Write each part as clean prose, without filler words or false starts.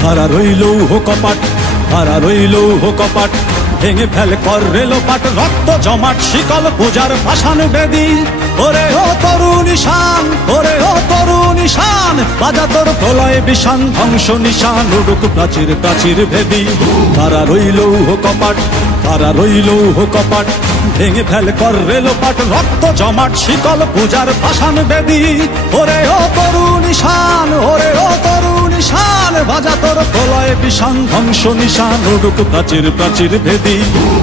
কারা রইল কপাট, কারা রইল কপাট, ভেঙে ফেল কর রেলোপাট, রক্ত জমাট শিকল পূজার পাষাণ বেদী। ওরে ও তরুণ ঈশান, ওরে ও তরুণ ঈশান, বাজা তোর প্রলয় বিষান, ধ্বংস নিশান উড়ুক প্রাচীর প্রাচীর ভেদী। কারা রইল কপাট, কারা রইল কপাট, ভেঙে ফেল কর রেলোপাট, রক্ত জমাট শিকল পূজার পাষাণ বেদী। ওরে ও তরুণ ঈশান, ওরে ও তরুণ ঈশান, বাজা তোর প্রলয় বিষান, ধ্বংস নিশান উড়ুক প্রাচীর প্রাচীর ভেদী।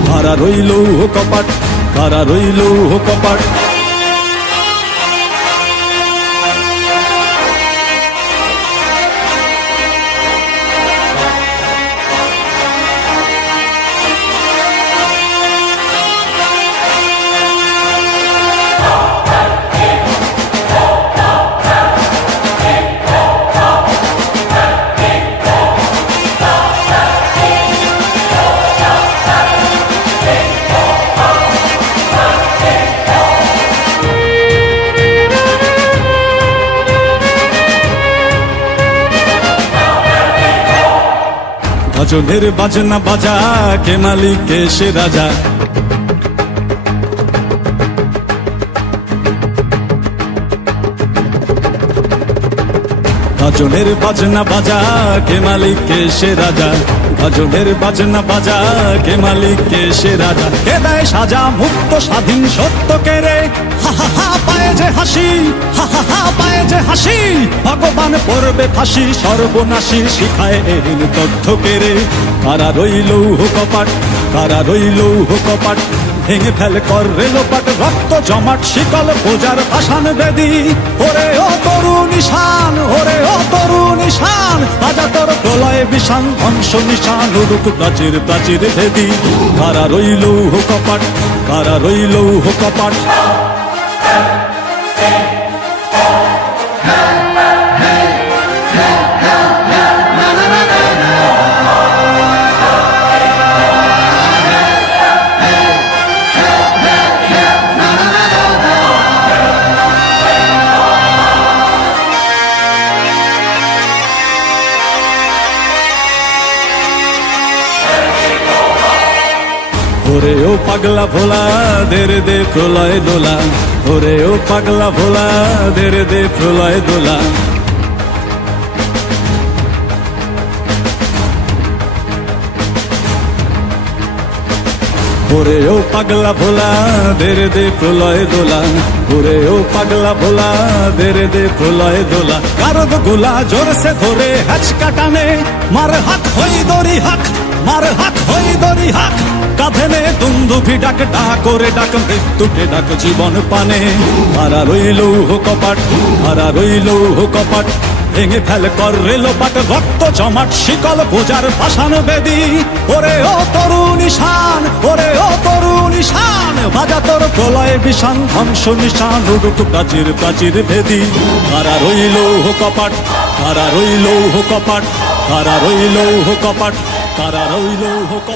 কারা রইল কপাট, কারা রইল কপাট। গজলের বাজনা বাজা, কে মালিক কে সে রাজা। গজলের বাজনা বাজা, কে মালিক কে সে রাজা। গজলের বাজনা বাজা, কে মালিক কে সে রাজা। কে দেয় সাজা মুক্ত স্বাধীন সত্য কে রে, হা হা হা পায়ে যে হাসি, হা হা হা পায়ে যে হাসি। ভগবান পড়বে ফাঁসি, সর্বনাশী শিখায় এহীন তথ্য কে রে। কারা রইল কপাট, কারা রইল কপাট, ভেঙে ফেল কর রেলোপাট, রক্ত জমাট শিকল পূজার পাষাণ বেদী। ওরে ও তরুণ ঈশান, ওরে ও তরুণ ঈশান, বাজা তোর প্রলয় বিষান, ধ্বংস নিশান উড়ুক প্রাচীর প্রাচীর ভেদী। কারা রইল কপাট, কারা রইল কপাট। ওরে ও পাগলা ভোলা, দেরে দে প্রলয় দোলা। ওরে ও পাগলা ভোলা, দেরে দে প্রলয় দোলা। ওরে ও পাগলা ভোলা, দেরে দে প্রলয় দোলা। ওরে ও পাগলা ভোলা, দেরে দে প্রলয় দোলা। কারদ গোলা জোরসে ধরে হ্যাচকা টানে, মার হাত হই দড়ি হাক, মার হাত হই দড়ি হাক। কাঁধে নে দুন্দুভি ডাক, ডাক ওরে ডাক, মৃত্যুকে ডাক জীবন পানে। কারা রইল কপাট, কারা রইল কপাট, ভেঙে ফেল কর রেলোপাট, রক্ত জমাট শিকল পূজার পাষাণ বেদী। ওরে ও তরুণ ঈশান, ওরে ও তরুণ ঈশান, বাজা তোর প্রলয় বিষান, ধ্বংস নিশান উড়ুক প্রাচীর প্রাচীর ভেদী। কারা রইল কপাট, কারা রইল কপাট, কারা রইল কপাট, কারা রইল কপাট।